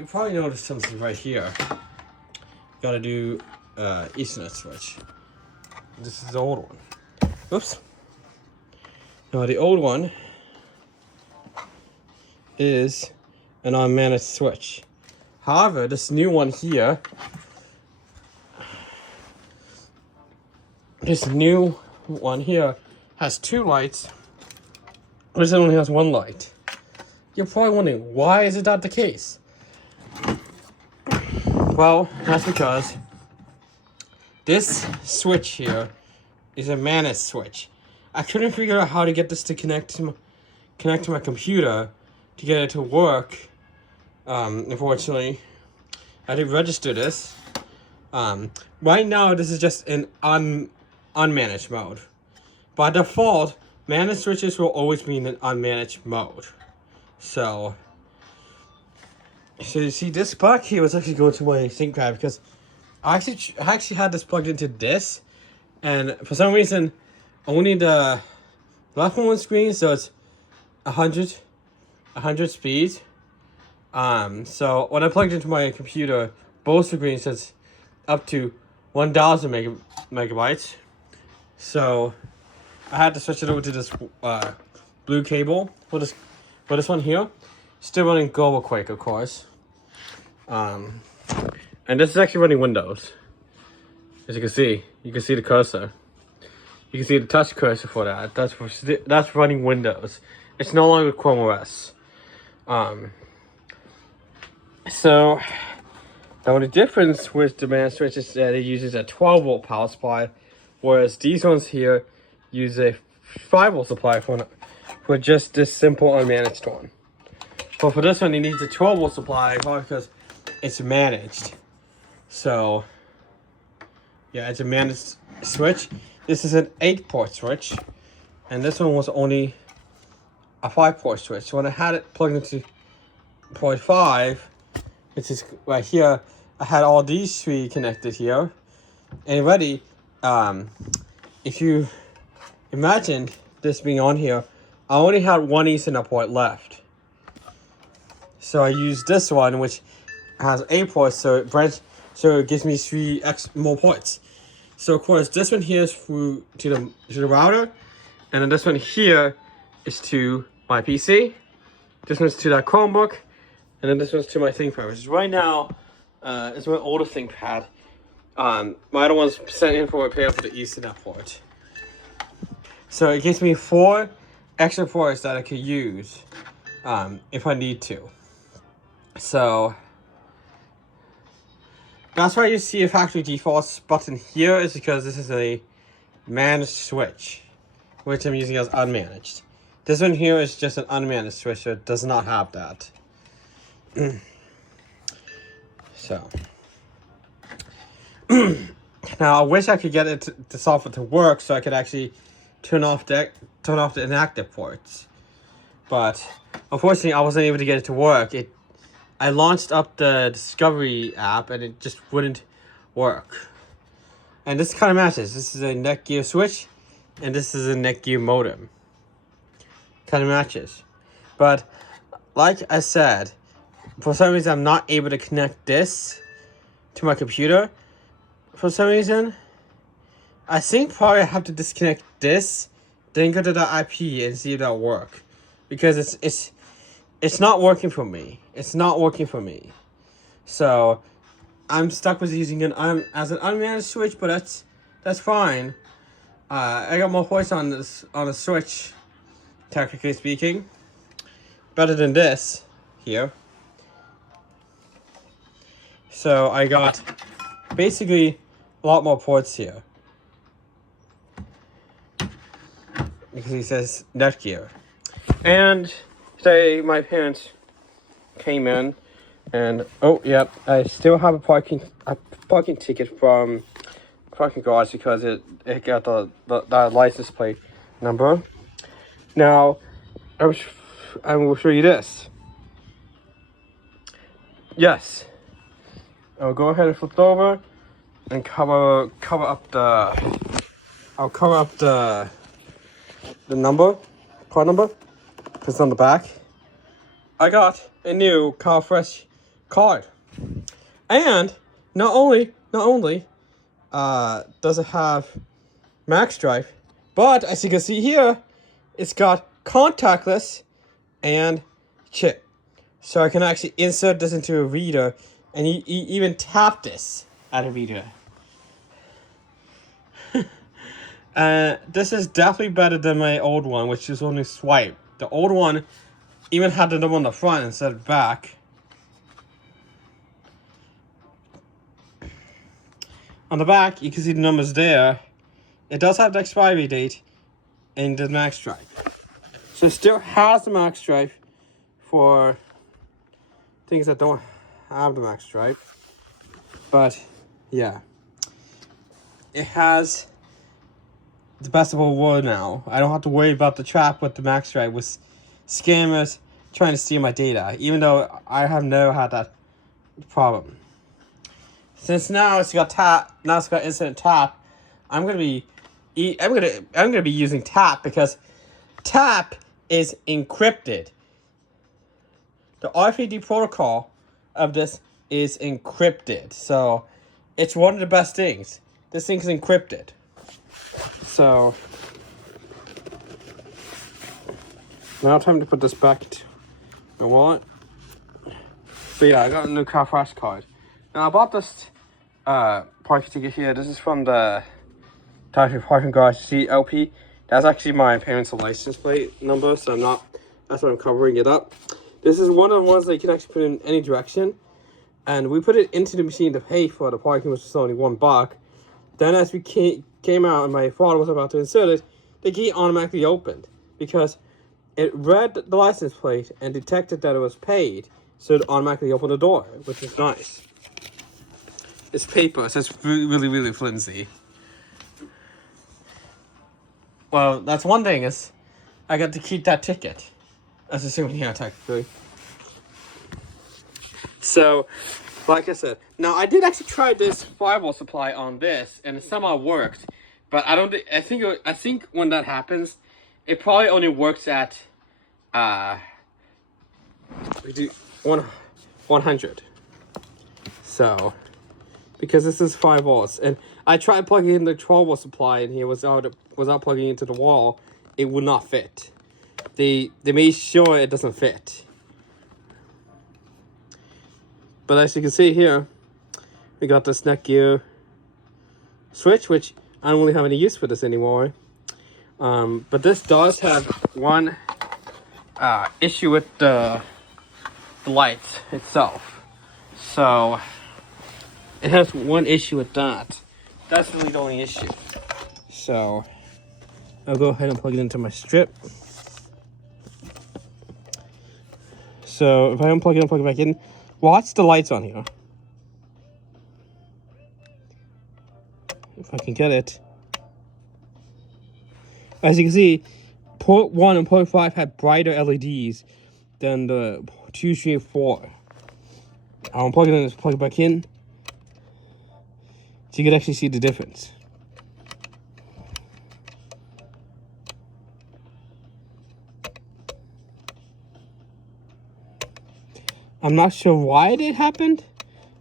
You probably noticed something right here. Gotta do Ethernet switch. This is the old one. Oops. Now the old one is an unmanaged switch. However, this new one here, has two lights. This only has one light. You're probably wondering, why is it not the case? Well, that's because this switch here is a managed switch. I couldn't figure out how to get this to connect to my computer to get it to work. Unfortunately, I did register this. Right now, this is just in unmanaged mode. By default, managed switches will always be in an unmanaged mode. So you see, this plug here was actually going to my ThinkPad because I actually had this plugged into this, and for some reason, only the left one screen, so it's 100 speed. So when I plugged into my computer, both screens says up to 1,000 megabytes. So I had to switch it over to this blue cable for this one here. Still running GlobalQuake, of course. And this is actually running Windows. As you can see the cursor. You can see the touch cursor for that. That's running Windows. It's no longer Chrome OS. So the only difference with the managed switch is that it uses a 12-volt power supply, whereas these ones here use a 5-volt supply for just this simple unmanaged one. But for this one, it needs a 12-volt supply, probably because it's managed. So yeah, it's a managed switch. This is an 8-port switch, and this one was only a 5-port switch. So when I had it plugged into port 5, which is right here, I had all these three connected here. And already, if you imagine this being on here, I only had one Ethernet port left. So I used this one, which has 8 ports, so it gives me 3 more ports. So of course, this one here is through to the router, and then this one here is to my PC. This one's to that Chromebook, and then this one's to my ThinkPad. Which is right now, it's my older ThinkPad. My other one's sent in for repair for the Ethernet port. So it gives me 4 extra ports that I could use if I need to. So that's why you see a factory defaults button here, is because this is a managed switch, which I'm using as unmanaged. This one here is just an unmanaged switch, so it does not have that. So now I wish I could get it the software to work so I could actually turn off the inactive ports, but unfortunately I wasn't able to get it to work. I launched up the Discovery app and it just wouldn't work. And this kind of matches. This is a Netgear switch, and this is a Netgear modem. Kind of matches. But like I said, for some reason I'm not able to connect this to my computer. For some reason, I think probably I have to disconnect this, then go to the IP and see if that'll work. Because it's not working for me. It's not working for me. So I'm stuck with using an unmanaged switch, but that's fine. I got more ports on a switch, technically speaking. Better than this here. So I got basically a lot more ports here. Because he says Netgear. And today my parents came in, and oh yep, I still have a parking ticket from parking garage because it got the license plate number. Now I will show you this. Yes, I'll go ahead and flip it over and cover up the number, part number, because it's on the back. I got a new CarFresh card. And not only does it have max drive, but as you can see here, it's got contactless and chip. So I can actually insert this into a reader and even tap this at a reader. This is definitely better than my old one, which is only swipe. The old one even had the number on the front instead of back. On the back, you can see the numbers there. It does have the expiry date and the max drive. So it still has the max drive for things that don't have the max drive. But yeah, it has the best of all world now. I don't have to worry about the trap with the max drive with scammers trying to steal my data, even though I have never had that problem. Since now it's got instant tap, I'm gonna be using tap because tap is encrypted. The RFID protocol of this is encrypted, so it's one of the best things. This thing is encrypted. So now time to put this back into my wallet. But yeah, I got a new car flash card. Now I bought this parking ticket here. This is from the Taipei Parking Garage CLP. That's actually my parents' license plate number, so that's why I'm covering it up. This is one of the ones that you can actually put in any direction. And we put it into the machine to pay for the parking, which was only $1. Then as we came out and my father was about to insert it, the key automatically opened because it read the license plate and detected that it was paid, so it automatically opened the door, which is nice. It's paper, so it's really, really flimsy. Well, that's one thing, is I got to keep that ticket as a souvenir, technically. So, like I said, now I did actually try this firewall supply on this, and it somehow worked. But I think when that happens, it probably only works at we do 100. So, because this is 5 volts, and I tried plugging in the 12 volt supply, and here without plugging into the wall, it would not fit. They made sure it doesn't fit. But as you can see here, we got this Netgear switch, which I don't really have any use for this anymore. But this does have one issue with the lights itself. So it has one issue with that. That's really the only issue. So I'll go ahead and plug it into my strip. So if I unplug it and plug it back in, watch the lights on here. If I can get it. As you can see, port 1 and port 5 have brighter LEDs than the 2, 3, and 4. I'll unplug it and plug it back in, so you can actually see the difference. I'm not sure why it happened,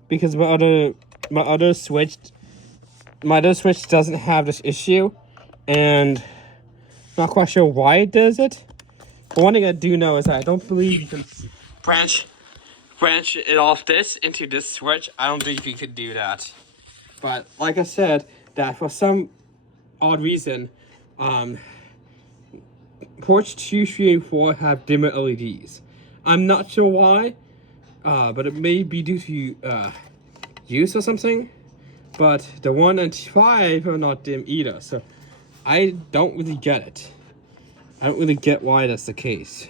because my other switch doesn't have this issue, and not quite sure why it does it. But one thing I do know is that I don't believe you can branch it off this into this switch. I don't think you could do that. But like I said, that for some odd reason, ports 2, 3, and 4 have dimmer LEDs. I'm not sure why. But it may be due to use or something. But the 1 and 5 are not dim either, so I don't really get it. I don't really get why that's the case.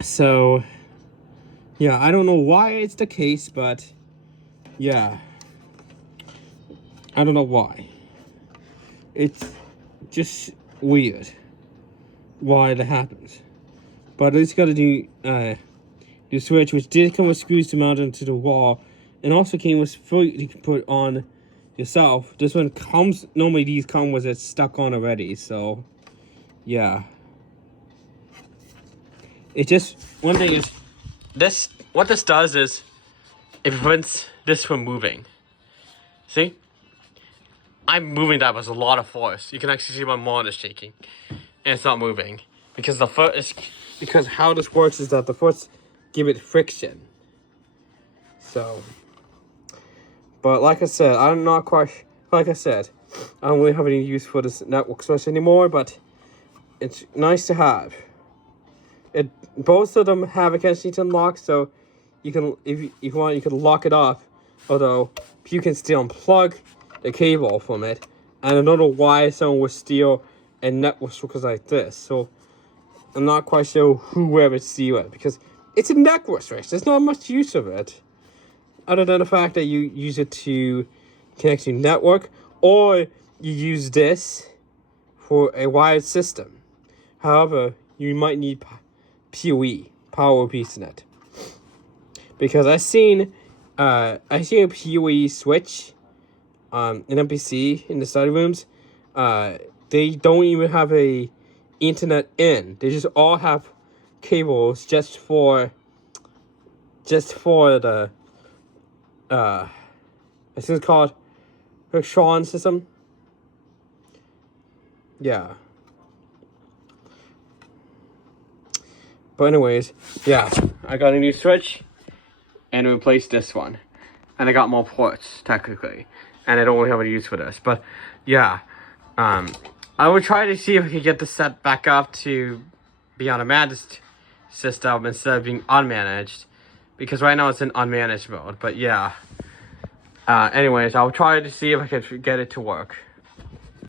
So yeah, I don't know why it's the case, but yeah, I don't know why. It's just weird why that happens. But it's got to do the switch, which did come with screws to mount into the wall, and also came with foot you can put on yourself. This one comes, normally these come with it stuck on already, so yeah. It just, one thing is, what this does is it prevents this from moving. See? I'm moving that with a lot of force. You can actually see my monitor shaking. And it's not moving. Because how this works is that the foots give it friction. So, but like I said, I don't really have any use for this network switch anymore, but it's nice to have. Both of them have a Kensington lock, so you can, if you want, you can lock it off. Although you can still unplug the cable from it, and I don't know why someone would steal a network switch like this. So I'm not quite sure who would steal it, because it's a network switch. There's not much use of it, other than the fact that you use it to connect to network, or you use this for a wired system. However, you might need PoE, Power over Ethernet, because I've seen a PoE switch in MPC in the study rooms. They don't even have a internet in. They just all have cables just for the I think it's called Rickshawon system. Yeah. But anyways, yeah, I got a new switch and replaced this one. And I got more ports, technically. And I don't really have any use for this. But yeah, I would try to see if I could get this set back up to be on a managed system instead of being unmanaged. Because right now it's in unmanaged mode. But yeah. Anyways, I'll try to see if I can get it to work.